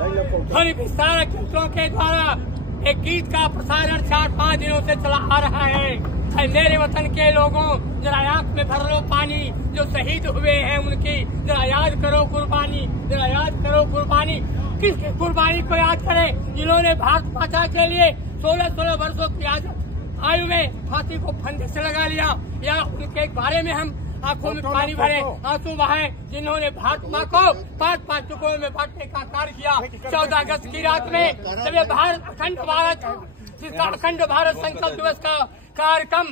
ध्वनि विस्तारक यंत्रों के द्वारा एक गीत का प्रसारण 4-5 दिनों से चला आ रहा है। मेरे वतन के लोगों, जरा आंख में भर लो पानी, जो शहीद हुए हैं उनकी जरा याद करो कुर्बानी, जरा याद करो कुर्बानी। किसकी कुर्बानी को याद करें? जिन्होंने भारत माता के लिए 16-16 वर्षों की आयु में फांसी को फंदे से लगा लिया, या उनके बारे में हम आंखों में पानी भरे, आंसू बहाए, जिन्होंने भारत माँ को 5-5 टुकड़ों में बांटने का कार्य किया। 14 अगस्त की रात में जब ये भारत अखंड भारत संकल्प दिवस का कार्यक्रम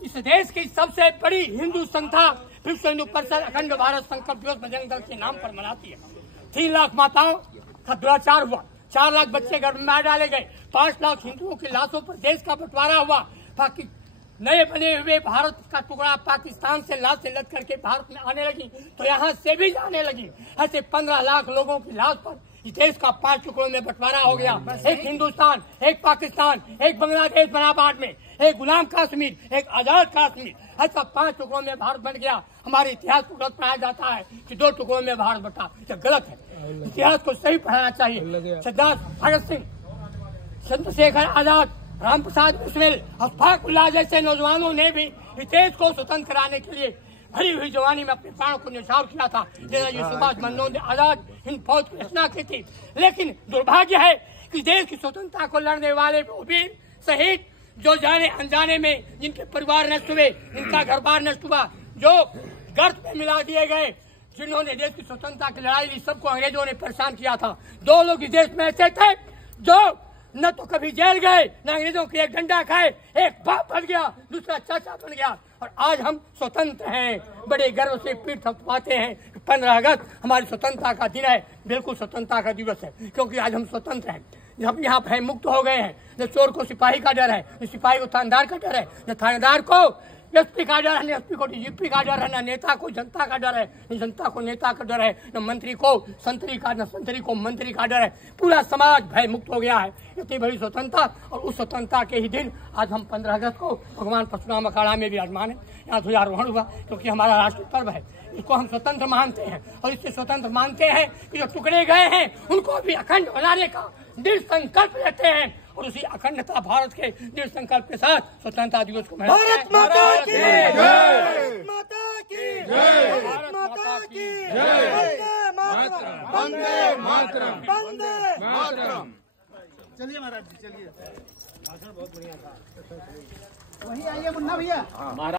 इस देश की सबसे बड़ी हिंदू संस्था विश्व हिंदू परिषद अखंड भारत संकल्प दिवस बजरंग दल के नाम पर मनाती है। 3 लाख माताओं का दुराचार हुआ, 4 लाख बच्चे गर्भ में मार डाले गए, 5 लाख हिंदुओं की लाशों पर देश का बंटवारा हुआ। नए बने हुए भारत का टुकड़ा पाकिस्तान से लाश से लद करके भारत में आने लगी तो यहाँ से भी जाने लगी। ऐसे 15 लाख लोगों की लाश पर इस देश का 5 टुकड़ों में बंटवारा हो गया। एक हिंदुस्तान, एक पाकिस्तान, एक बांग्लादेश बना बाद में, एक गुलाम कश्मीर, एक आजाद कश्मीर, ऐसा 5 टुकड़ों में भारत बन गया। हमारे इतिहास को गलत पढ़ाया जाता है कि 2 टुकड़ों में भारत बटा, ये गलत है। इतिहास को सही पढ़ाना चाहिए। सरदार भगत सिंह, चंद्रशेखर आजाद, राम प्रसाद बिस्मिल, अशफाक उल्लाह जैसे नौजवानों ने भी इस देश को स्वतंत्र कराने के लिए भरी हुई जवानी में अपने प्राणों को न्यौछावर किया था। नेताजी सुभाष मनों ने आजाद हिंद फौज की रचना की थी। लेकिन दुर्भाग्य है कि देश की स्वतंत्रता को लड़ने वाले वीर शहीद जो जाने अनजाने में जिनके परिवार नष्ट हुए, जिनका घर बार नष्ट हुआ, जो गर्त में मिला दिए गए, जिन्होंने देश की स्वतंत्रता की लड़ाई ली, सबको अंग्रेजों ने परेशान किया था। 2 लोग इस देश में ऐसे थे जो न तो कभी जेल गए, न अंग्रेजों की एक डंडा खाए। एक बाप बन गया, दूसरा चाचा बन गया, और आज हम स्वतंत्र हैं। बड़े गर्व से पीठ थपथपाते हैं। 15 अगस्त हमारी स्वतंत्रता का दिन है, बिल्कुल स्वतंत्रता का दिवस है, क्योंकि आज हम स्वतंत्र हैं। हम यहाँ भय मुक्त हो गए हैं। न चोर को सिपाही का डर है, न सिपाही को थानेदार का डर है, न थानेदार को एसपी का डर है, न एसपी को डीजीपी का डर है, न नेता को जनता का डर है, न जनता को नेता का डर है, न मंत्री को संतरी का, न संतरी को मंत्री का डर है। पूरा समाज भय मुक्त हो गया है। इतनी बड़ी स्वतंत्रता, और उस स्वतंत्रता के ही दिन आज हम 15 अगस्त को भगवान परशुराम अखाड़ा में भी आजमान है, यहाँ ध्वजारोहण हुआ, क्योंकि हमारा राष्ट्रीय पर्व है। इसको हम स्वतंत्र मानते हैं, और इससे स्वतंत्र मानते हैं कि जो टुकड़े गए हैं उनको भी अखंड बनाने का दृढ़ संकल्प लेते हैं, और उसी अखंडता भारत के दृढ़ संकल्प के साथ स्वतंत्रता दिवस को भारत माता की जय, भारत माता की जय, भारत माता की जय, वंदे मातरम, वंदे मातरम। चलिए महाराज जी, चलिए। भाषण बहुत बढ़िया था। वही आइए मुन्ना भैया।